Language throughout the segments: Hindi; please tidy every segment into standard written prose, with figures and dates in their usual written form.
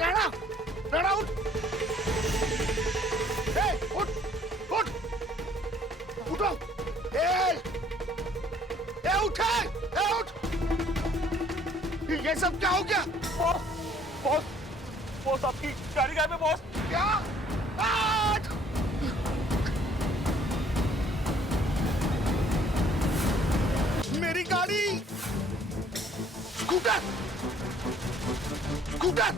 राणा, राणा उठ, उठ, उठ, उठो, उठे, उठ। ये सब क्या हो गया? बॉस, बॉस, बॉस आपकी गाड़ी गायब है बॉस। क्या? मेरी गाड़ी, scooter, scooter,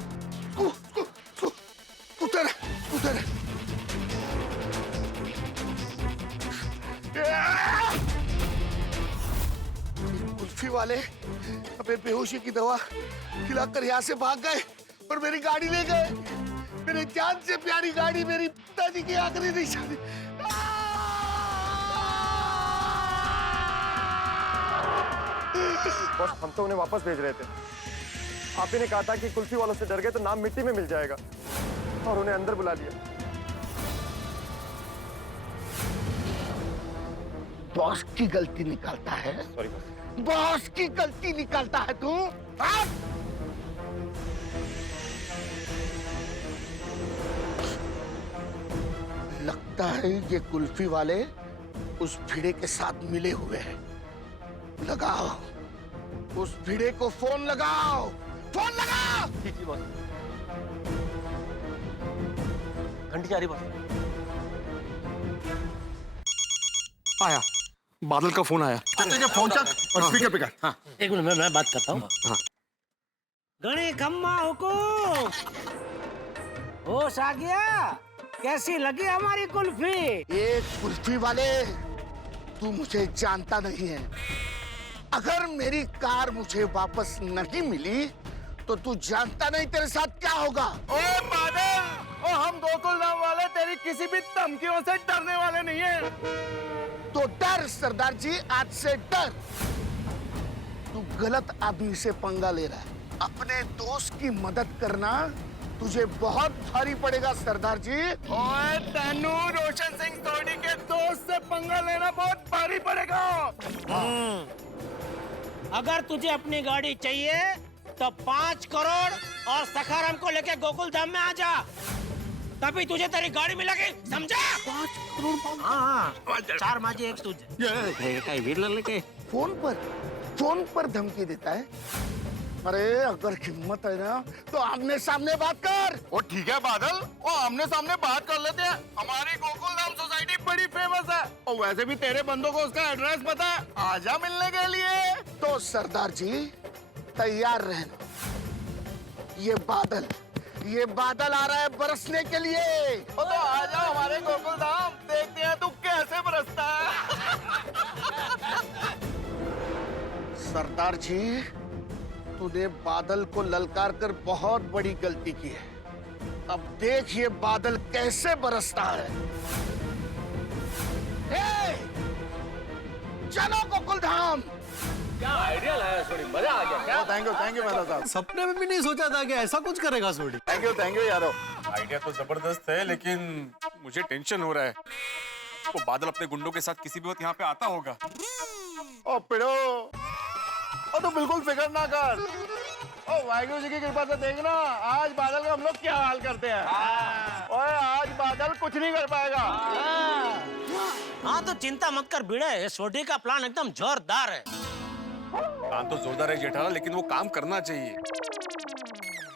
scooter, scooter. Kulfi वाले हमें बेहोशी की दवा खिलाकर यहाँ से भाग गए और मेरी गाड़ी ले गए। मेरे जान से प्यारी गाड़ी, मेरी पिताजी की आखिरी निशानी। बॉस हम तो उन्हें वापस भेज रहे थे। आप ही ने कहा था कि कुल्फी वालों से डर गए तो नाम मिट्टी में मिल जाएगा और उन्हें अंदर बुला लिया। बॉस की गलती निकालता है। Sorry boss. बॉस की गलती निकालता है तू? हाँ? लगता है ये कुल्फी वाले उस भिड़े के साथ मिले हुए हैं। लगाओ, उस भिड़े को फोन लगाओ, फोन लगाओ। जी जी बॉस। घंटी जा रही बॉस। आया, बादल का फोन आया। जब फोन चल और स्पीकर पे कर। हाँ, एक मिनट मैं बात करता हूँ। हाँ। गणे खम्मा हुकुम, होश आ गया? कैसी लगी हमारी कुल्फी? ये कुल्फी वाले, तू मुझे जानता नहीं है। अगर मेरी कार मुझे वापस नहीं मिली तो तू जानता नहीं तेरे साथ क्या होगा। ओए बादल, ओ हम गोकुल धाम वाले तेरी किसी भी धमकियों से डरने वाले नहीं हैं। तो डर सरदार जी, आज से डर। तू गलत आदमी से पंगा ले रहा है। अपने दोस्त की मदद करना तुझे बहुत भारी पड़ेगा सरदार जी। ओए तैनू रोशन सिंह सोनी के दोस्त से पंगा लेना बहुत भारी पड़ेगा। अगर तुझे अपनी गाड़ी चाहिए तो 5 करोड़ और सखाराम को लेके गोकुल धाम में आ जा, तभी तुझे तेरी गाड़ी मिलेगी, समझा? 5 करोड़? हाँ, 4 माझे 1 तुझे। काय वीर लेके फोन पर धमकी देता है। अरे अगर हिम्मत है ना तो आमने सामने बात कर। ओ ठीक है बादल, ओ आमने सामने बात कर लेते हैं। हमारी गोकुल धाम सोसाइटी बड़ी फेमस है और वैसे भी तेरे बंदों को उसका एड्रेस पता है। आजा मिलने के लिए। तो सरदार जी तैयार रहना। ये बादल आ रहा है बरसने के लिए। ओ तो आजा हमारे गोकुल धाम, देखते हैं तू कैसे बरसता है। सरदार जी, तूने बादल को ललकार कर बहुत बड़ी गलती की है। अब देख ये बादल कैसे बरसता है। चलो गोकुल धाम। क्या आइडिया लाया सोडी, मजा आ गया क्या? थैंक यू मेहता साहब। सपने में भी नहीं सोचा था कि ऐसा कुछ करेगा सोडी। Thank you Yadav. आइडिया तो जबरदस्त है लेकिन मुझे टेंशन हो रहा है। वो बादल अपने गुंडों के साथ किसी भी वक्त यहाँ पे आता होगा। ओ पिड़ो, ओ तो बिल्कुल फिक्र ना कर। ओ वाहिगुरु जी की कृपा से देखना आज बादल का हम लोग क्या हाल करते हैं। ओए आज बादल कुछ नहीं कर पाएगा। हाँ तो चिंता मत कर भिड़े, सोडी का प्लान एकदम जोरदार है। प्लान तो जोरदार है जेठा, लेकिन वो काम करना चाहिए।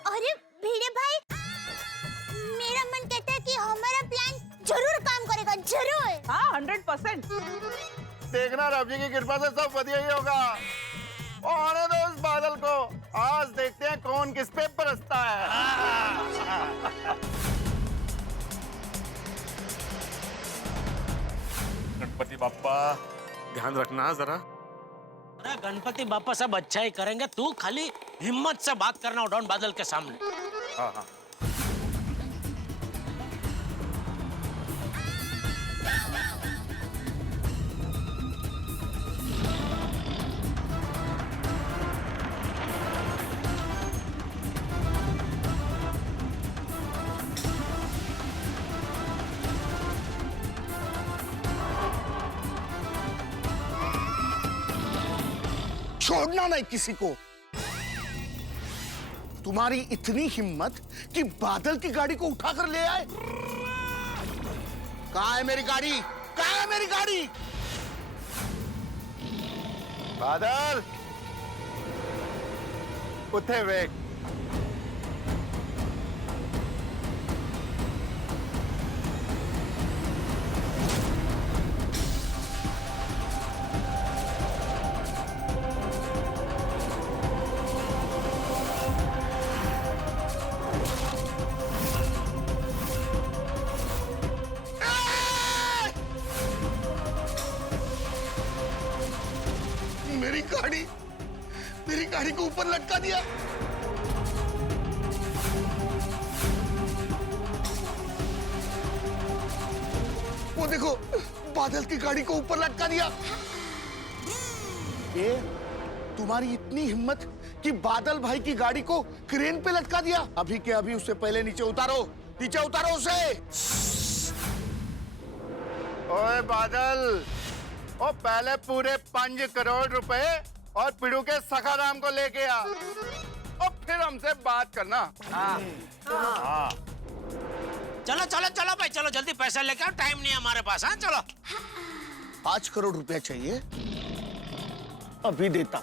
अरे भिड़े भाई, मेरा मन कहता है कि हमारा प्लान जरूर काम करेगा, जरूर। हाँ 100%। देखना रब जी की कृपा से सब बढ़िया ही होगा। और आने दो उस बादल को, आज देखते हैं कौन किस पे बरसता है। गणपति बाप्पा ध्यान रखना जरा। अरे गणपति बापा सब अच्छा ही करेंगे, तू खाली हिम्मत से बात करना डॉन बादल के सामने। हाँ हाँ। छोड़ना नहीं किसी को। तुम्हारी इतनी हिम्मत कि बादल की गाड़ी को उठाकर ले आए। कहाँ है मेरी गाड़ी? कहाँ है मेरी गाड़ी? बादल उठे वे। मेरी गाड़ी को ऊपर लटका दिया। वो देखो, बादल की गाड़ी को ऊपर लटका दिया। ये तुम्हारी इतनी हिम्मत कि बादल भाई की गाड़ी को क्रेन पे लटका दिया। अभी के अभी उसे पहले नीचे उतारो, नीचे उतारो उसे। ओए बादल, ओ पहले पूरे 5 करोड़ रुपए और पिड़ू के सखाराम को लेके आ, और फिर हमसे बात करना। हाँ। चलो चलो चलो भाई, चलो जल्दी पैसा लेके आओ, टाइम नहीं है हमारे पास। हाँ चलो। 5 करोड़ रुपया चाहिए, अभी देता।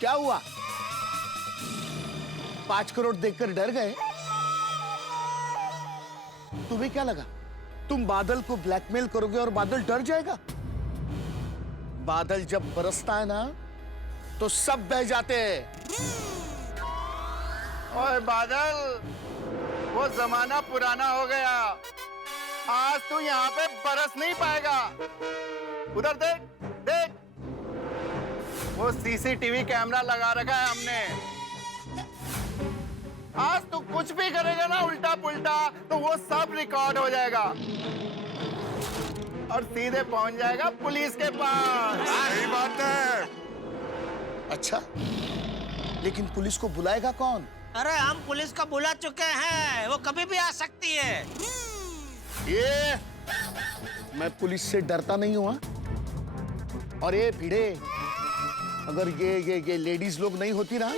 क्या हुआ? 5 करोड़ देखकर डर गए? तुम्हें क्या लगा तुम बादल को ब्लैकमेल करोगे और बादल डर जाएगा? बादल जब बरसता है ना तो सब बह जाते हैं। ओए बादल, वो जमाना पुराना हो गया, आज तू यहाँ पे बरस नहीं पाएगा। उधर देख देख, वो सीसीटीवी कैमरा लगा रखा है हमने। आज तू कुछ भी करेगा ना उल्टा पुल्टा, तो वो सब रिकॉर्ड हो जाएगा और सीधे पहुंच जाएगा पुलिस के पास। सही बात है। अच्छा, लेकिन पुलिस को बुलाएगा कौन? अरे हम पुलिस को बुला चुके हैं, वो कभी भी आ सकती है। ये मैं पुलिस से डरता नहीं हुआ। और ये भिड़े, अगर ये लेडीज लोग नहीं होती ना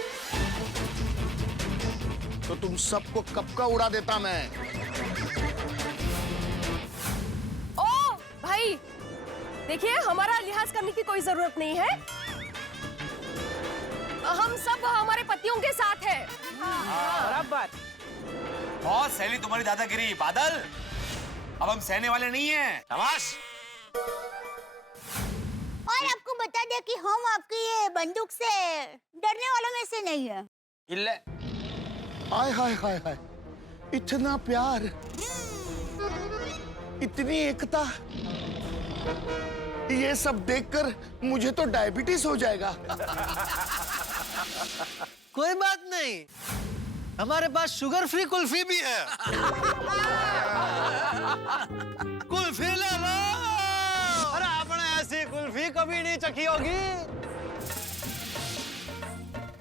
तो तुम सबको कब का उड़ा देता मैं। ओ भाई, देखिए हमारा लिहाज करने की कोई जरूरत नहीं है। हम सब हमारे पतियों के साथ हैं। बराबर। बहुत सैली तुम्हारी दादागिरी बादल, अब हम सहने वाले नहीं हैं। शाबाश। और आपको बता दे कि हम आपकी ये बंदूक से डरने वालों में से नहीं है। इल्ले। हाय हाय हाय हाय, इतना प्यार, इतनी एकता, ये सब देखकर मुझे तो डायबिटीज हो जाएगा। कोई बात नहीं, हमारे पास शुगर फ्री कुल्फी भी है। कुल्फी ले लो। अरे आपने ऐसी कुल्फी कभी नहीं चखी होगी।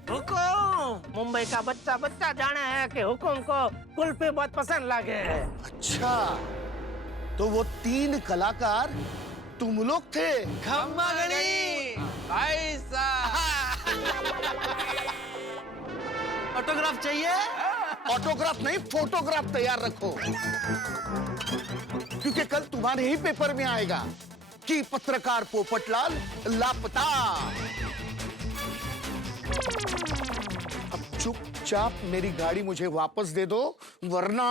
हुकुम, मुंबई का बच्चा बच्चा जाने है कि हुकुम को कुल्फी बहुत पसंद लगे। अच्छा, तो वो 3 कलाकार तुम लोग थे? खम्मा गणी ऐसा। ऑटोग्राफ चाहिए? ऑटोग्राफ नहीं, फोटोग्राफ तैयार रखो, क्योंकि कल तुम्हारे ही पेपर में आएगा कि पत्रकार पोपटलाल लापता। अब चुपचाप मेरी गाड़ी मुझे वापस दे दो, वरना।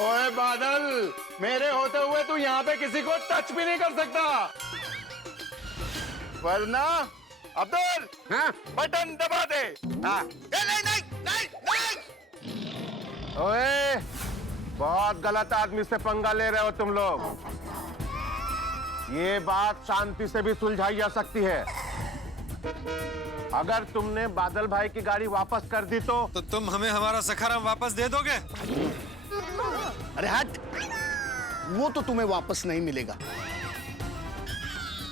ओए बादल, मेरे होते हुए तू यहाँ पे किसी को टच भी नहीं कर सकता, वरना अब्दुल, हाँ? बटन दबा दे। हाँ। नहीं नहीं नहीं नहीं। ओए, बहुत गलत आदमी से पंगा ले रहे हो तुम लोग। ये बात शांति से भी सुलझाई जा सकती है। अगर तुमने बादल भाई की गाड़ी वापस कर दी तो तुम हमें हमारा सखाराम वापस दे दोगे? अरे हट, वो तो तुम्हें वापस नहीं मिलेगा,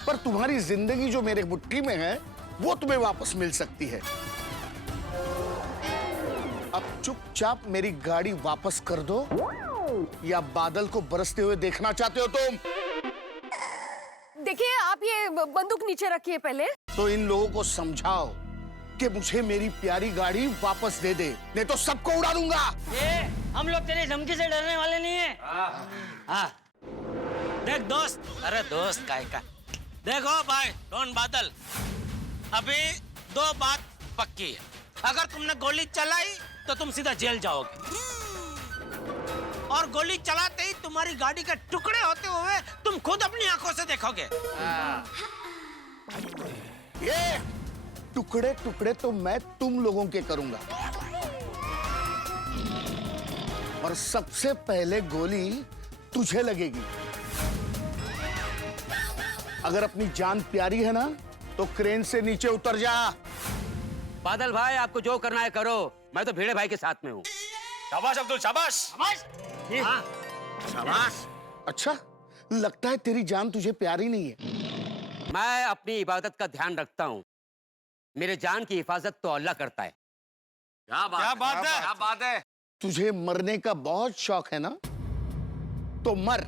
पर तुम्हारी जिंदगी जो मेरे मुट्ठी में है वो तुम्हें वापस मिल सकती है। अब चुपचाप मेरी गाड़ी वापस कर दो, या बादल को बरसते हुए देखना चाहते हो तुम? देखिए आप ये बंदूक नीचे रखिए पहले। तो इन लोगों को समझाओ कि मुझे मेरी प्यारी गाड़ी वापस दे दे, नहीं तो सबको उड़ा दूंगा। हम लोग तेरी धमकी से डरने वाले नहीं है। हाँ देख दोस्त, अरे दोस्त काय का, देखो भाई डॉन बादल, अभी दो बात पक्की है, अगर तुमने गोली चलाई तो तुम सीधा जेल जाओगे, और गोली चलाते ही तुम्हारी गाड़ी के टुकड़े होते हुए तुम खुद अपनी आंखों से देखोगे। ये टुकड़े टुकड़े तो मैं तुम लोगों के करूंगा, और सबसे पहले गोली तुझे लगेगी। अगर अपनी जान प्यारी है ना तो क्रेन से नीचे उतर जा। बादल भाई आपको जो करना है करो, मैं तो भिड़े भाई के साथ में हूँ। शाबाश अब्दुल, शाबाश। शाबाश। अच्छा, लगता है तेरी जान तुझे प्यारी नहीं है। मैं अपनी इबादत का ध्यान रखता हूँ, मेरे जान की हिफाजत तो अल्लाह करता है। क्या बात है। तुझे मरने का बहुत शौक है ना, तो मर।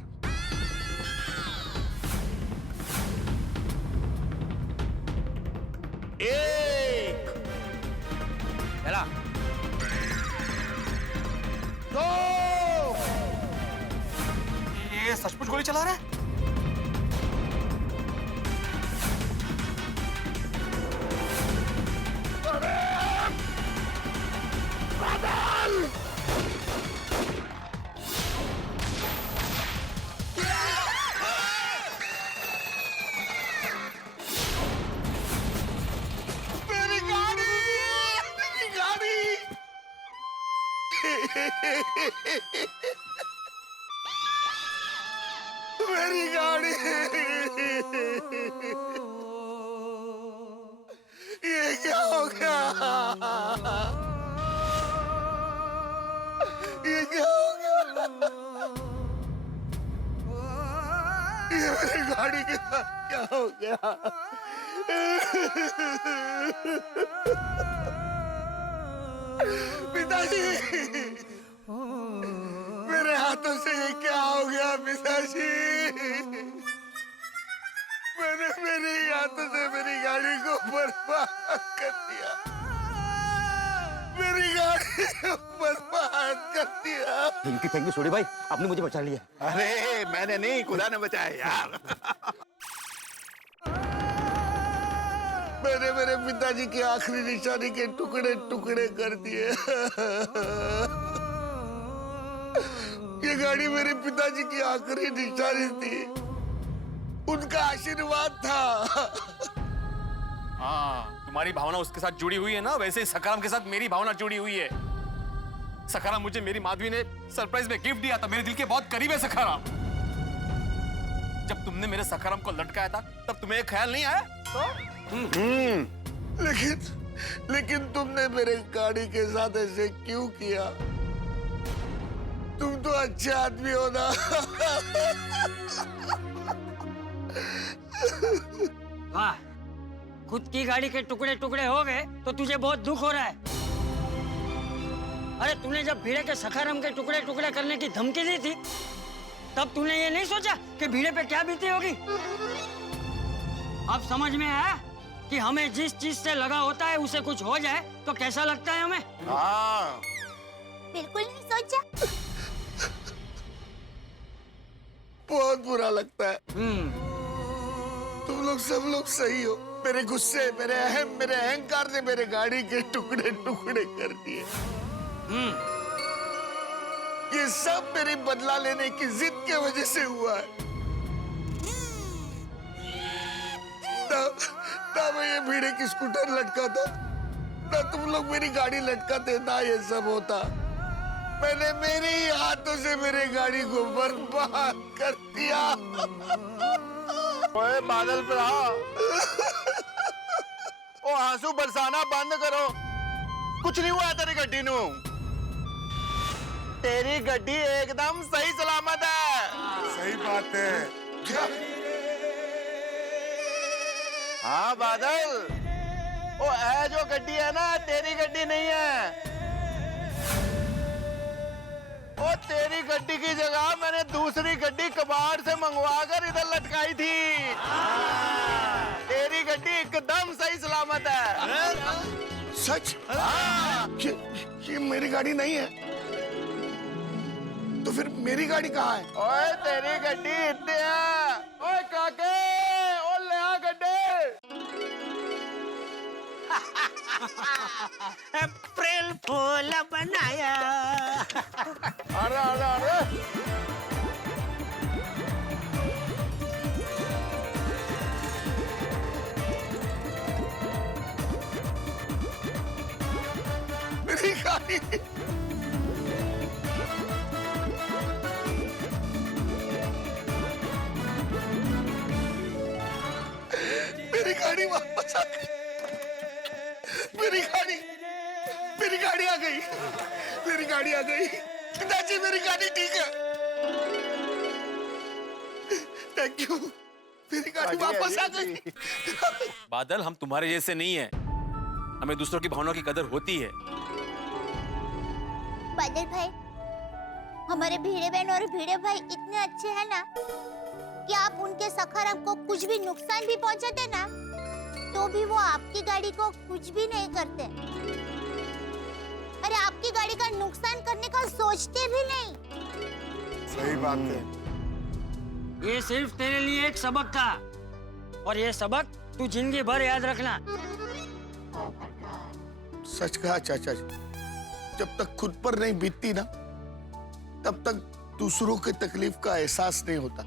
एक, चला। दो, ये सचमुच गोली चला रहा है? मेरी गाड़ी, ये क्या हो गया? ये क्या हो गया? ये मेरी गाड़ी के साथ क्या हो गया? पिताजी, मेरे हाथों से ये क्या हो गया पिताजी? मैंने मेरे हाथों से मेरी गाड़ी को बर्बाद कर दिया। मेरी गाड़ी को बर्बाद कर दिया। थैंक यू सोडी भाई, आपने मुझे बचा लिया। अरे मैंने नहीं, खुदा ने बचाया यार। मैंने मेरे पिताजी की आखिरी निशानी के टुकड़े टुकड़े कर दिए। ये गाड़ी मेरे पिताजी की आखिरी निशानी थी, उनका आशीर्वाद था। हाँ, तुम्हारी भावना उसके साथ जुड़ी हुई है ना, वैसे ही सखाराम के साथ मेरी भावना जुड़ी हुई है। सखाराम मुझे मेरी माधवी ने सरप्राइज में गिफ्ट दिया था, मेरे दिल के बहुत करीब है सखाराम। जब तुमने मेरे सखाराम को लटकाया था तब तुम्हें ख्याल नहीं आया? लेकिन तुमने मेरे गाड़ी के साथ ऐसे क्यों किया? तुम तो अच्छे आदमी हो ना। वाह, खुद की गाड़ी के टुकड़े टुकड़े हो गए तो तुझे बहुत दुख हो रहा है। अरे तूने जब भीड़े के सखाराम के टुकड़े टुकड़े करने की धमकी दी थी, तब तूने ये नहीं सोचा कि भीड़े पे क्या बीती होगी? अब समझ में आया कि हमें जिस चीज से लगा होता है उसे कुछ हो जाए तो कैसा लगता है हमें? हाँ, बिल्कुल नहीं सोचा। बहुत बुरा लगता है। तुम लोग सब लोग सही हो। मेरे गुस्से, मेरे अहंकार ने मेरे गाड़ी के टुकड़े टुकड़े कर दिए। ये सब मेरी बदला लेने की जिद की वजह से हुआ है। ना मैं ये भीड़े की स्कूटर लटकाता, ना तुम लोग मेरी गाड़ी लटकाते, ना ये सब होता। मैंने मेरे ही हाथों से मेरे गाड़ी को बर्बाद कर दिया। ओए बादल पे ओ आंसू बरसाना बंद करो। कुछ नहीं हुआ तेरी गड्डी नू। तेरी गड्डी एकदम सही सलामत है। सही बात है। क्या? हाँ बादल, ओ है जो गड्डी है ना, तेरी गड्डी नहीं है। की जगह मैंने दूसरी गड्डी कबाड़ से मंगवा कर इधर लटकाई थी। तेरी गड्डी एकदम सही सलामत है। सच? ये मेरी गाड़ी नहीं है। तो फिर मेरी गाड़ी कहाँ है? ओए तेरी गड्डी इतने है। ओए काके, ओ ले आ गड्ढे। अप्रैल फूल बनाया। अरे अरे अरे मेरी गाड़ी। मेरी गाड़ी वापस आ गई। मेरी गाड़ी आ गई। मेरी गाड़ी आ गई। पिताजी मेरी गाड़ी ठीक है। Thank you. मेरी गाड़ी वापस आ गई। बादल, हम तुम्हारे जैसे नहीं है, हमें दूसरों की भावनाओं की कदर होती है। बादल भाई, हमारे भिड़े बहन और भिड़े भाई इतने अच्छे हैं ना कि आप उनके सखाराम को कुछ भी नुकसान भी पहुंचाते ना तो भी वो आपकी गाड़ी को कुछ भी नहीं करते। अरे आपकी गाड़ी का नुकसान करने का सोचते भी नहीं। सही बात है। ये सिर्फ तेरे लिए एक सबक था, और ये सबक तू जिंदगी भर याद रखना। सच कहा चाचा जी। जब तक खुद पर नहीं बीतती ना, तब तक दूसरों की तकलीफ का एहसास नहीं होता।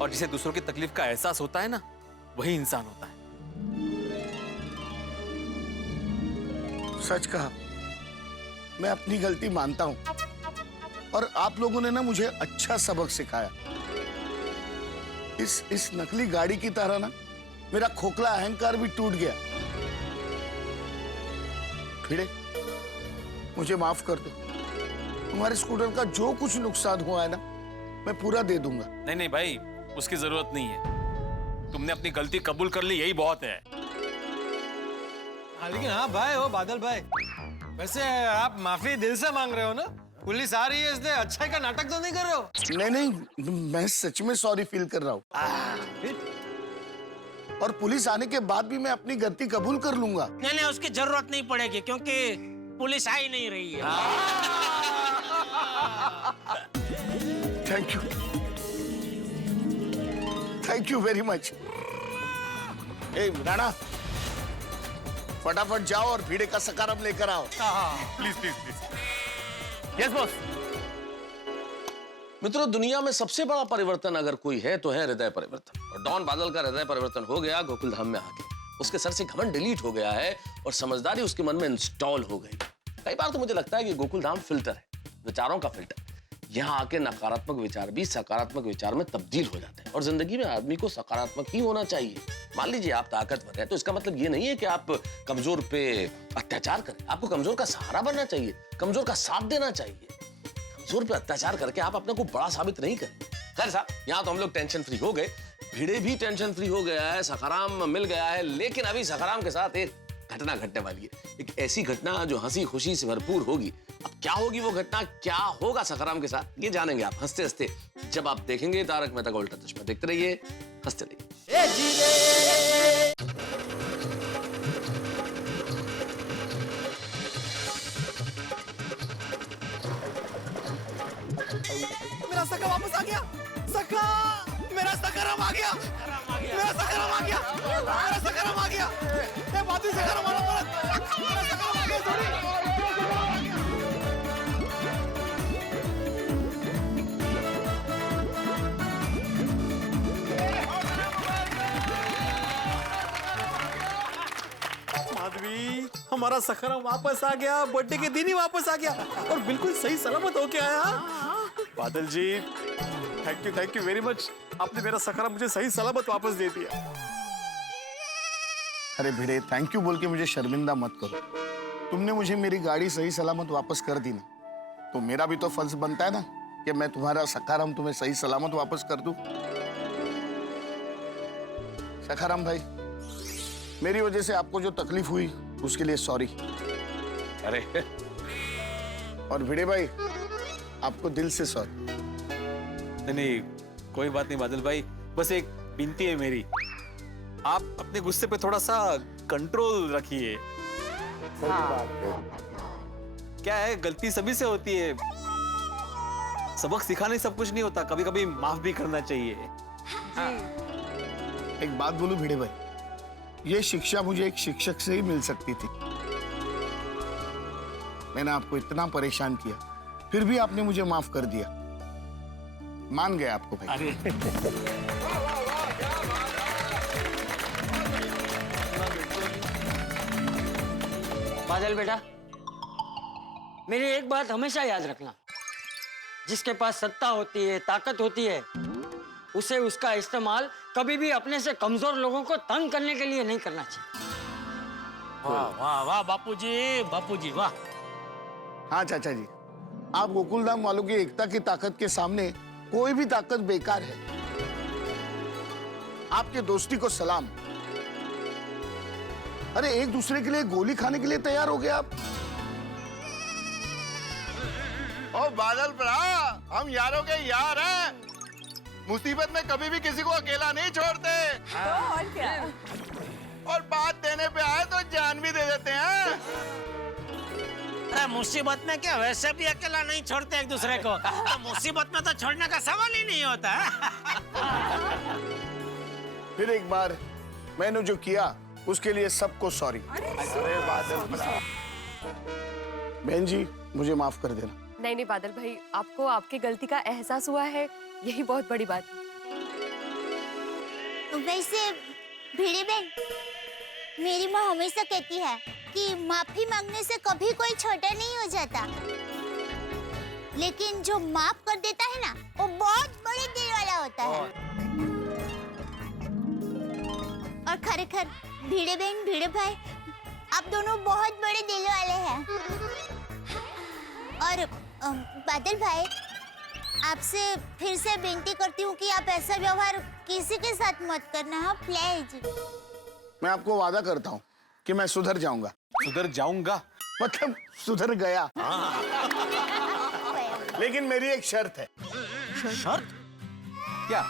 और जिसे दूसरों की तकलीफ का एहसास होता है ना, वही इंसान होता है। सच कहा। मैं अपनी गलती मानता हूं, और आप लोगों ने ना मुझे अच्छा सबक सिखाया। इस नकली गाड़ी की तरह ना मेरा खोखला अहंकार भी टूट गया। भिड़े, मुझे माफ कर दो। तुम्हारे स्कूटर का जो कुछ नुकसान हुआ है ना, मैं पूरा दे दूंगा। नहीं नहीं भाई, उसकी जरूरत नहीं है। तुमने अपनी गलती कबूल कर ली, यही बहुत है। लेकिन हाँ भाई, हो बादल भाई, वैसे आप माफी दिल से मांग रहे हो ना? पुलिस आ रही है इसलिए अच्छाई का नाटक तो नहीं कर रहे हो? नहीं, मैं सच में सॉरी फील कर रहा हूँ। और पुलिस आने के बाद भी मैं अपनी गलती कबूल कर लूंगा। नहीं, उसकी जरूरत नहीं पड़ेगी क्योंकि पुलिस आ ही नहीं रही है। Thank you, thank you very much. ए राणा, फटाफट जाओ और भिड़े का सकारम लेकर आओ। Please please please. Yes boss. मित्रों, दुनिया में सबसे बड़ा परिवर्तन अगर कोई है तो है हृदय परिवर्तन। और डॉन बादल का हृदय परिवर्तन हो गया गोकुल धाम में आके। उसके सर से घमंड डिलीट हो गया है और समझदारी उसके मन में इंस्टॉल हो गई। कई बार तो मुझे लगता है कि गोकुल धाम फिल्टर है, विचारों का फिल्टर। यहाँ आके नकारात्मक विचार भी सकारात्मक विचार में तब्दील हो जाते हैं। और जिंदगी में आदमी को सकारात्मक ही होना चाहिए। मान लीजिए आप ताकतवर हैं तो इसका मतलब ये नहीं है कि आप कमजोर पे अत्याचार करें। आपको कमजोर का सहारा बनना चाहिए, कमजोर का साथ देना चाहिए। कमजोर पे अत्याचार करके आप अपने को बड़ा साबित नहीं करें। खैर साहब, यहाँ तो हम लोग टेंशन फ्री हो गए, भिड़े भी टेंशन फ्री हो गया है, सखाराम मिल गया है। लेकिन अभी सखाराम के साथ एक घटना घटने वाली है, एक ऐसी घटना जो हंसी खुशी से भरपूर होगी। अब क्या होगी वो घटना, क्या होगा सखाराम के साथ, ये जानेंगे आप हंसते हंसते जब आप देखेंगे तारक मेहता का उल्टा चश्मा। देखते रहिए, हंसते रहिए। मेरा सखा वापस आ गया। सखा, मेरा सखाराम आ गया। मेरा सखाराम आ गया। मेरा सखाराम आ गया। ए बात ही सखाराम वाला मरद। मेरा सखाराम आ गया थोड़ी। माधवी, हमारा सखाराम वापस आ गया। बर्थडे के दिन ही वापस आ गया और बिल्कुल सही सलामत होके आया। बादल जी, थैंक यू वेरी मच। आपने मेरा सखाराम मुझे सही सलामत वापस दे दिया। अरे भिड़े, थैंक यू बोल के मुझे शर्मिंदा मत करो। तुमने मुझे मेरी गाड़ी सही सलामत वापस कर दी ना, तो मेरा भी तो फर्ज बनता है ना कि मैं तुम्हारा सखाराम तुम्हें सही सलामत वापस कर दूं। सखाराम भाई, मेरी वजह से आपको जो तकलीफ हुई उसके लिए सॉरी। अरे और भिड़े भाई, आपको दिल से सॉरी। नहीं, कोई बात नहीं बादल भाई, बस एक विनती है मेरी, आप अपने गुस्से पे थोड़ा सा कंट्रोल रखिए। क्या है, गलती सभी से होती है, सबक सिखाने सब कुछ नहीं होता, कभी कभी माफ भी करना चाहिए। एक बात बोलूं भिड़े भाई, ये शिक्षा मुझे एक शिक्षक से ही मिल सकती थी। मैंने आपको इतना परेशान किया, फिर भी आपने मुझे माफ कर दिया। मान गया आपको भाई। बादल बेटा, मेरी एक बात हमेशा याद रखना, जिसके पास सत्ता होती है, ताकत होती है, उसे उसका इस्तेमाल कभी भी अपने से कमजोर लोगों को तंग करने के लिए नहीं करना चाहिए। वाह वाह वाह बापूजी वाह। हाँ चाचा जी, आप गोकुलधाम वालों की एकता की ताकत के सामने कोई भी ताकत बेकार है। आपके दोस्ती को सलाम। अरे एक दूसरे के लिए गोली खाने के लिए तैयार हो गए आप। ओ बादल भरा, हम यारों के यार हैं। मुसीबत में कभी भी किसी को अकेला नहीं छोड़ते। और क्या? और बात देने पे आए तो जान भी दे देते हैं। अरे मुसीबत में क्या, वैसे भी अकेला नहीं छोड़ते एक दूसरे को, तो मुसीबत में तो छोड़ने का सवाल ही नहीं होता। फिर एक बार मैंने जो किया उसके लिए सबको सॉरी। अरे बादल भरा, बहन जी मुझे माफ कर देना। नहीं नहीं बादल भाई, आपको आपकी गलती का एहसास हुआ है, यही बहुत बड़ी बात है। वैसे भिड़ी बहन, मेरी माँ हमेशा कहती है कि माफी मांगने से कभी कोई छोटा नहीं हो जाता, लेकिन जो माफ कर देता है ना, वो बहुत बड़े दिल वाला होता है। और खरेखर भिड़े बहन, भिड़े भाई, आप दोनों बहुत बड़े दिल वाले हैं। और बादल भाई, आपसे फिर से विनती करती हूँ कि आप ऐसा व्यवहार किसी के साथ मत करना, हाँ प्लीज। मैं आपको वादा करता हूँ कि मैं सुधर जाऊंगा। सुधर जाऊंगा मतलब सुधर गया। लेकिन मेरी एक शर्त है। शर्त? क्या?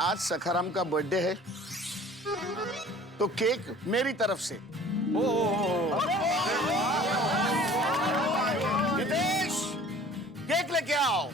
आज सखाराम का बर्थडे है, तो केक मेरी तरफ से। नितेश, केक लेके आओ।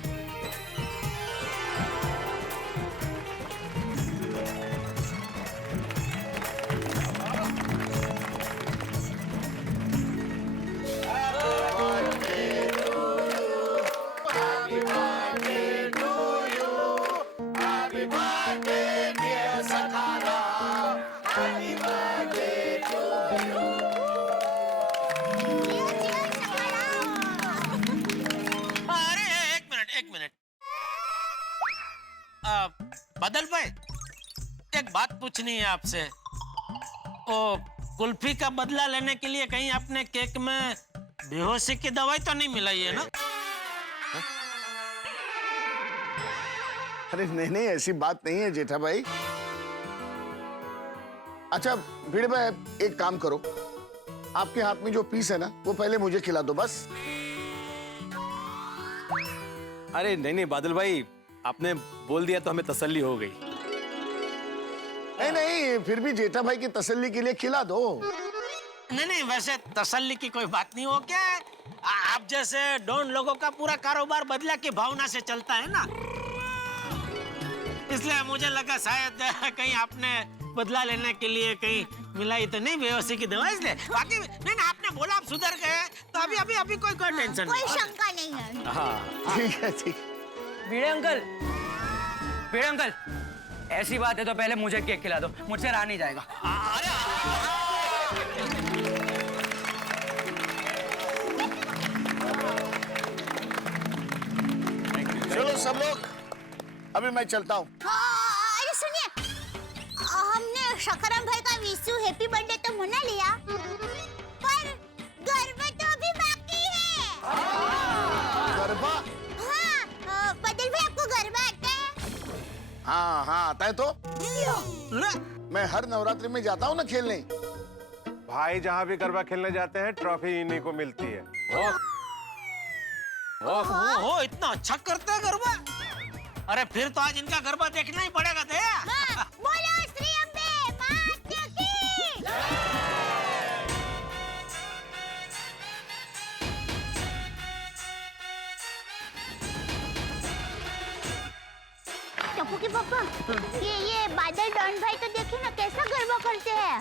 एक मिनट, बादल भाई, एक बात पूछनी है आपसे। ओ कुल्फी का बदला लेने के लिए कहीं आपने केक में बेहोशी की दवाई तो नहीं मिलाई है ना? अरे नहीं नहीं, ऐसी बात नहीं है जेठा भाई। अच्छा भिड़े भाई, एक काम करो, आपके हाथ में जो पीस है ना, वो पहले मुझे खिला दो बस। अरे नहीं नहीं बादल भाई, आपने बोल दिया तो हमें तसल्ली हो गई। नहीं नहीं, फिर भी जेठा भाई की तसल्ली के लिए खिला दो। नहीं नहीं, वैसे तसल्ली की कोई बात नहीं हो। क्या है, आप जैसे डॉन लोगों का पूरा कारोबार बदला की भावना से चलता है ना, इसलिए मुझे लगा शायद कहीं आपने बदला लेने के लिए कहीं मिलाई तो नहीं बेहोशी की दवा, इसलिए। बाकी नहीं ना, आपने बोला आप सुधर गए, तो अभी कोई टेंशन नहीं, कोई शंका नहीं है। हाँ ठीक है ठीक। भिड़े अंकल, ऐसी बात है तो पहले मुझे केक खिला दो, मुझसे रहा नहीं जाएगा। चलो सब लोग, अभी मैं चलता हूँ। अरे सुनिए, हमने सखाराम भाई का विशु हैप्पी बर्थडे तो मना लिया, पर गरबा तो अभी बाकी है। गरबा? हाँ, बादल भाई आपको गरबा आता है? हाँ हाँ आता है। तो मैं हर नवरात्रि में जाता हूँ ना खेलने। भाई जहाँ भी गरबा खेलने जाते हैं, ट्रॉफी इन्हीं को मिलती है। ओहो, इतना अच्छा करता है गरबा। अरे फिर तो आज इनका गरबा देखना ही पड़ेगा। दया बोलो श्री अम्बे मात की। टप्पू के पापा, ये बादल डॉन भाई तो देखिए ना कैसा गरबा करते हैं।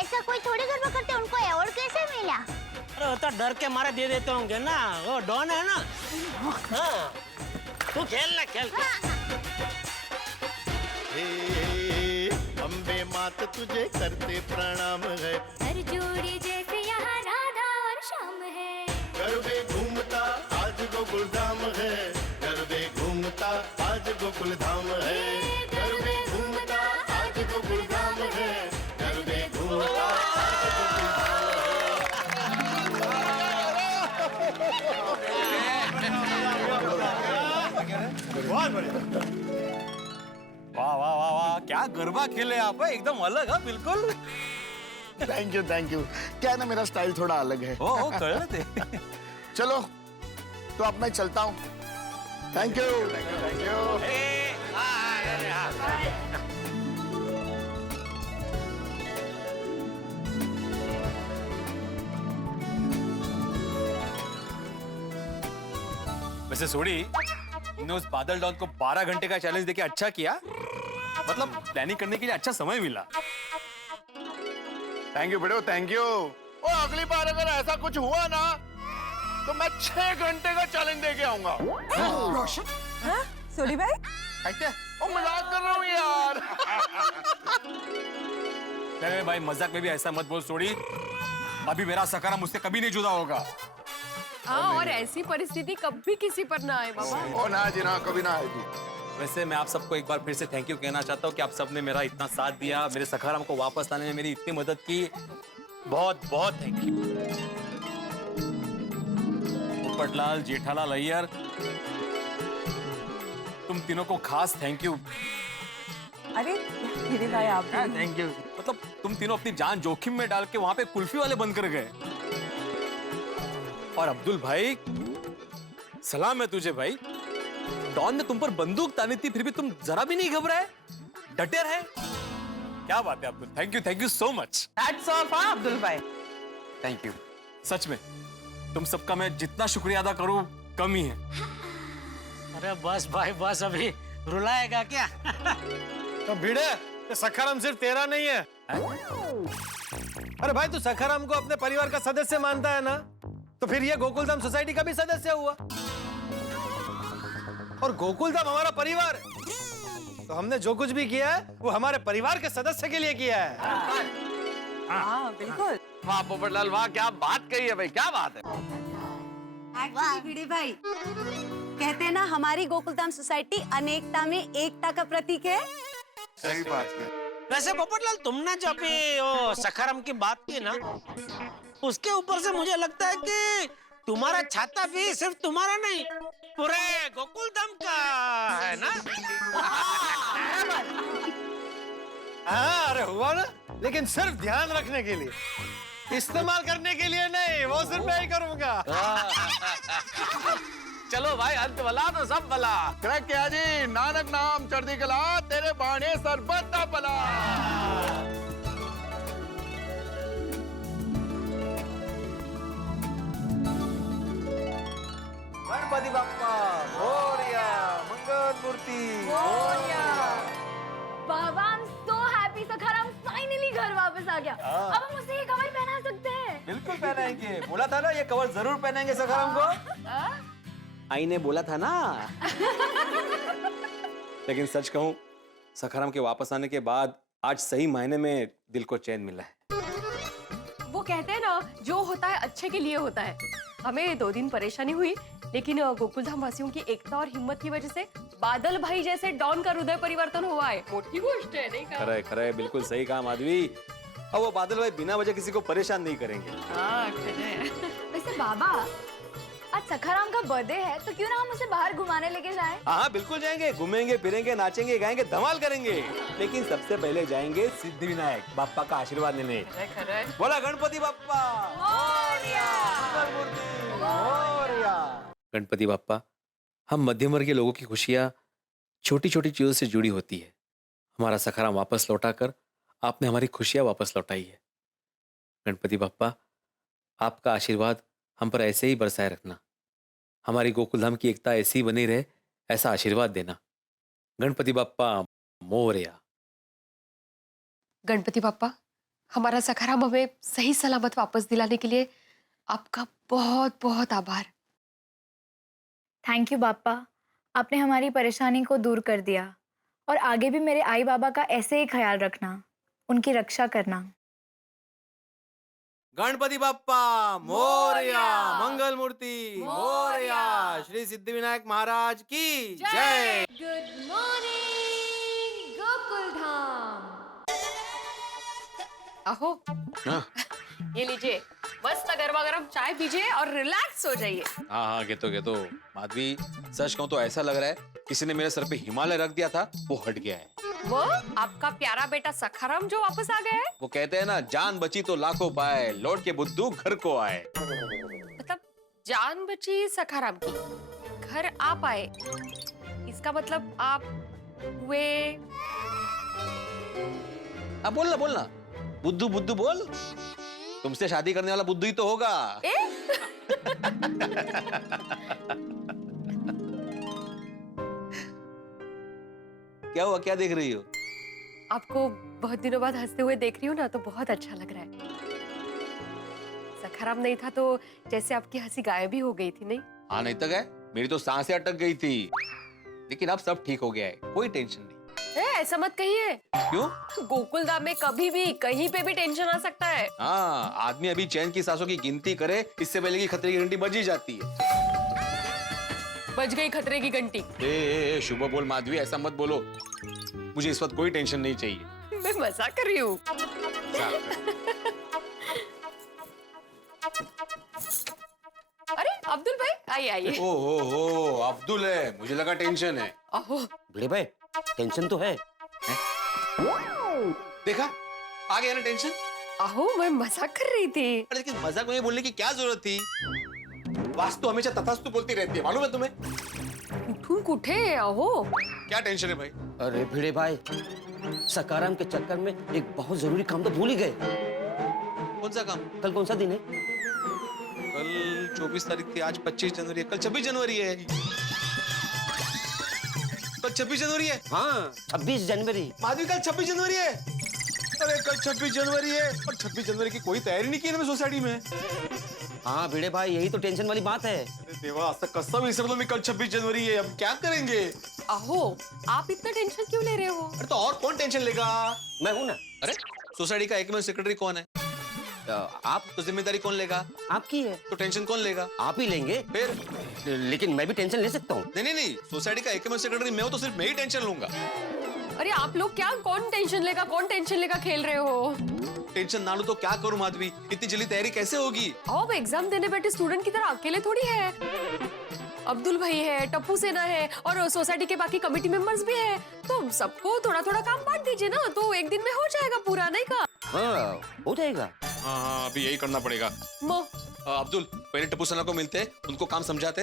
ऐसा कोई थोड़ी गरबा करते, उनको अवार्ड कैसे मिला? अरे वो तो डर के मारे दे देते होंगे ना, वो डॉन है ना। हाँ, तू खेल ना, खेल। अम्बे मात तुझे करते प्रणाम है। हर जोड़ी जैसे यहाँ राधा और श्याम है। गरबे घूमता आज गोकुल धाम है। गरबे घूमता आज गोकुल धाम है। गरबे घूमता आज गोकुल धाम है। गरबे घूमता बहुत बढ़िया। वाह वाह वाह वाह, क्या गरबा खेले आप, एकदम अलग है बिल्कुल। Thank you. क्या है ना, मेरा स्टाइल थोड़ा अलग है। ओ कर लेते। चलो तो अब मैं चलता हूँ। Thank you. वैसे सोडी, तुमने उस बादल डॉन को 12 घंटे का चैलेंज देके अच्छा किया। मतलब प्लानिंग करने के लिए अच्छा समय मिला। थैंक यू बेटो, थैंक यू। और अगली बार अगर ऐसा कुछ हुआ ना तो मैं 6 घंटे का चैलेंज दे के आऊंगा। हाँ? सोडी भाई, ओ मजाक कर रहा हूँ यार। नहीं भाई, मजाक में भी ऐसा मत बोल सोडी। अभी मेरा सकारा मुझसे कभी नहीं जुदा होगा। हाँ, और ऐसी परिस्थिति कभी किसी पर ना आए बाबा। ओ ना जी ना, कभी ना आएगी। वैसे मैं आप सबको एक बार फिर से थैंक यू कहना चाहता हूँ कि आप सबने मेरा इतना साथ दिया, मेरे सखाराम को वापस लाने में मेरी इतनी मदद की। बहुत बहुत थैंक यू। पोपटलाल, जेठालाल, अय्यर, तुम तीनों को खास थैंक यू। अरे मेरे भाई, आप थैंक यू। मतलब तुम तीनों अपनी जान जोखिम में डाल के वहां पे कुल्फी वाले बनकर गए। और अब्दुल भाई, सलाम है तुझे भाई। डॉन ने तुम पर बंदूक तानी थी, फिर भी तुम जरा भी नहीं घबराए, डटे रहे। क्या बात है Abdul, thank you so much. That's all for Abdul भाई। Thank you. सच में तुम सबका मैं जितना शुक्रिया अदा करूं कम ही है। अरे बस भाई बस, अभी रुलाएगा क्या? तो भिड़े, ये सखाराम सिर्फ तेरा नहीं है। अरे भाई, तू सखाराम को अपने परिवार का सदस्य मानता है ना, तो फिर ये गोकुलधाम सोसाइटी का भी सदस्य हुआ। और गोकुलधाम हमारा परिवार है, तो हमने जो कुछ भी किया है वो हमारे परिवार के सदस्य के लिए किया है। हाँ बिल्कुल। वाह पोपटलाल वाह, क्या बात कही है भाई, क्या बात है। एक्चुअली भिड़े भाई, कहते हैं ना हमारी गोकुलधाम सोसाइटी अनेकता में एकता का प्रतीक है। सही बात है। वैसे पोपटलाल, तुमने जो अभी वो सखाराम की बात की ना, उसके ऊपर से मुझे लगता है कि तुम्हारा छाता भी सिर्फ तुम्हारा नहीं, पूरे गोकुलधाम का है ना? हाँ, अरे हुआ ना, लेकिन सिर्फ ध्यान रखने के लिए, इस्तेमाल करने के लिए नहीं। वो सिर्फ मैं ही करूंगा। चलो भाई, अंत भला तो सब भला। क्रैक क्या जी, नानक नाम चढ़दी कला, तेरे बाणे सरबत भला। गणपति बाप्पा मोरया, मंगल मूर्ति मोरया। बाबा, I'm so happy, Sakharam finally घर वापस आ गया। अब हम उसे ये कवर पहना सकते हैं। बिल्कुल पहनाएंगे, बोला था ना ये कवर जरूर पहनाएंगे सखाराम को। आई ने बोला था ना। लेकिन सच कहूं, सखाराम के वापस आने के बाद आज सही मायने में दिल को चैन मिला है। वो कहते हैं ना, जो होता है अच्छे के लिए होता है। हमें 2 दिन परेशानी हुई, लेकिन गोकुलधाम वासियों की एकता और हिम्मत की वजह से बादल भाई जैसे डॉन का हृदय परिवर्तन हुआ है। मोटी गोष्ट है, नहीं कहा? खरा है, बिल्कुल सही कहा माधवी। अब वो बादल भाई बिना वजह किसी को परेशान नहीं करेंगे। हाँ, वैसे बाबा, आज सखाराम का बर्थडे है, तो क्यों ना हम उसे बाहर घुमाने लेके जाएं? हाँ बिल्कुल जाएंगे, घूमेंगे फिरेंगे, नाचेंगे गाएंगे, धमाल करेंगे। लेकिन सबसे पहले जाएंगे सिद्धिविनायक बाप्पा का आशीर्वाद लेने। बोला गणपति बाप्पा मोरया। गणपति बाप्पा, हम मध्यम वर्गीय लोगों की खुशियां छोटी छोटी चीजों से जुड़ी होती है। हमारा सखाराम वापस लौटाकर आपने हमारी खुशियां वापस लौटाई है। गणपति बाप्पा, आपका आशीर्वाद हम पर ऐसे ही बरसाए रखना। हमारी गोकुलधाम की एकता ऐसी ही बनी रहे, ऐसा आशीर्वाद देना। गणपति बाप्पा मोरया। गणपति बाप्पा, हमारा सखाराम हमें सही सलामत वापस दिलाने के लिए आपका बहुत बहुत आभार। थैंक यू बाप्पा, आपने हमारी परेशानी को दूर कर दिया और आगे भी मेरे आई बाबा का ऐसे ही ख्याल रखना, उनकी रक्षा करना। गणपति बाप्पा मोरया, मंगल मूर्ति मोरया, श्री सिद्धिविनायक महाराज की जय। Good morning Gokuldham. अहो, ये लीजिए, मस्त गरमा गरम चाय पीजिए और रिलैक्स हो जाइए। हाँ हाँ, गेतो माधवी, सच कहूँ तो ऐसा लग रहा है किसी ने मेरे सर पे हिमालय रख दिया था, वो हट गया है। वो आपका प्यारा बेटा सखाराम जो वापस आ गया है। वो कहते हैं ना, जान बची तो लाखों पाए, लौट के बुद्धू घर को आए। मतलब जान बची सखाराम की, घर आ पाए, इसका मतलब आप हुए। अब बोलना बुद्धू बुद्धू बोल। तुमसे शादी करने वाला बुद्धू ही तो होगा। क्या हुआ, क्या देख रही हो? आपको बहुत दिनों बाद हंसते हुए देख रही हूँ ना, तो बहुत अच्छा लग रहा है। सखाराम नहीं था तो जैसे आपकी हंसी गायब ही हो गई थी, नहीं? हाँ, नहीं तो क्या, मेरी तो सांसें अटक गई थी, लेकिन अब सब ठीक हो गया है, कोई टेंशन नहीं। ऐसा मत कहिए। क्यों? गोकुलधाम में कभी भी कहीं पे भी टेंशन आ सकता है। हाँ, आदमी अभी चैन की सांसों की गिनती करे इससे पहले की खतरे की घंटी बज ही जाती है। बज गई खतरे की घंटी। ए, शुभ बोल माधवी, ऐसा मत बोलो। मुझे इस वक्त कोई टेंशन नहीं चाहिए। मैं मजाक कर रही हूँ। अरे अब्दुल भाई, आइए। ओहो, अब्दुल है, मुझे लगा टेंशन है। ओहो, भिड़े भाई, टेंशन तो है। देखा, आ गया ना टेंशन। आहो, मैं मजाक कर रही थी। अरे लेकिन मजाक में बोलने की क्या जरूरत थी? वास्तु हमेशा तथास्तु बोलती रहती है, मालूम है तुम्हें? कुठून कुठे आहो। क्या टेंशन है भाई? अरे भिड़े भाई, सखाराम के चक्कर में एक बहुत जरूरी काम तो भूल ही गए। कौन सा काम? कल कौन सा दिन है? कल 24 तारीख थी, आज 25 जनवरी है, कल 26 जनवरी है। कल 26 जनवरी है। हाँ, 26 जनवरी। माधवी, कल 26 जनवरी है। अरे कल 26 जनवरी है और 26 जनवरी की कोई तैयारी नहीं की है सोसाइटी में। हाँ भिड़े भाई, यही तो टेंशन वाली बात है। अरे देवा, आज तक कसम विसर लो, कल 26 जनवरी है, अब क्या करेंगे? आहो, आप इतना टेंशन क्यों ले रहे हो? अरे तो और कौन टेंशन लेगा? मैं हूँ ना। अरे सोसाइटी का एकमात्र सेक्रेटरी कौन है? आप। तो जिम्मेदारी कौन लेगा? आपकी है। तो टेंशन कौन लेगा? आप ही लेंगे। फिर? लेकिन मैं भी टेंशन ले सकता हूँ। नहीं, सोसाइटी का एकमात्र सेक्रेटरी मैं हूँ, तो सिर्फ मैं ही टेंशन लूंगा। अरे आप लोग क्या कौन टेंशन लेगा खेल रहे हो? टेंशन ना लो तो क्या करूं माधवी, इतनी जल्दी तैयारी कैसे होगी? अब एग्जाम देने बैठे स्टूडेंट की तरह अकेले थोड़ी है। अब्दुल भाई है, टप्पू सेना है और सोसाइटी के बाकी कमेटी मेंबर्स भी है, तो सबको थोड़ा थोड़ा काम बांट दीजिए ना, तो एक दिन में हो जाएगा पूरा, नहीं का? हाँ, हो जाएगा। हाँ, अभी यही करना पड़ेगा। अब्दुल, पहले टप्पू सेना को मिलते, उनको काम समझाते,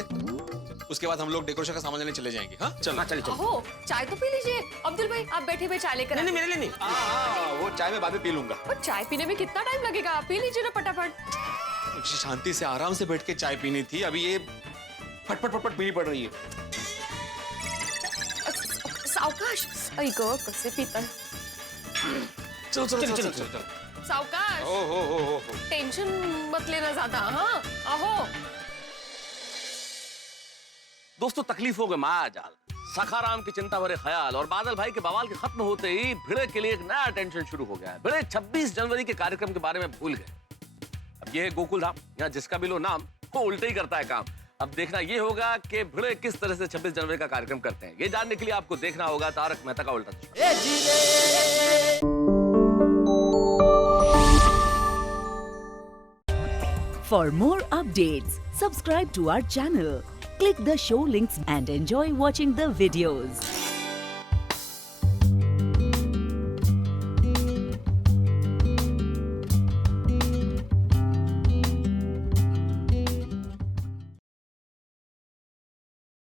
उसके बाद हम लोग डेकोरेशन का सामान लेने चले जाएंगे। हाँ चलो। ओहो, चाय तो पी लीजिए। अब्दुल भाई, आप बैठे हुए चाय लेकर। नहीं, मेरे लिए नहीं। वो चाय में बाद में पी लूंगा। और चाय पीने में कितना टाइम लगेगा? आप पी लीजिए ना फटाफट। मुझे शांति से आराम से बैठ के चाय पीनी थी, अभी ये फटफट पीनी पड़ रही है। सावकाश। आई गो, कैसे पीता है। चलो। सावकाश। ओ। टेंशन मत लेना ज्यादा। हाँ, आहो। दोस्तों, तकलीफों के मायाजाल, सखाराम की चिंता भरे ख्याल और बादल भाई के बवाल के खत्म होते ही भिड़े के लिए एक नया टेंशन शुरू हो गया है। भिड़े 26 जनवरी के कार्यक्रम के बारे में भूल गए। अब ये है गोकुलधाम, यहाँ जिसका भी लो नाम वो उल्टे ही करता है काम। अब देखना ये होगा कि भिड़े किस तरह से 26 जनवरी का कार्यक्रम करते हैं। ये जानने के लिए आपको देखना होगा तारक मेहता का उल्टा चश्मा। For more updates, subscribe to our channel, click the show links and enjoy watching the videos.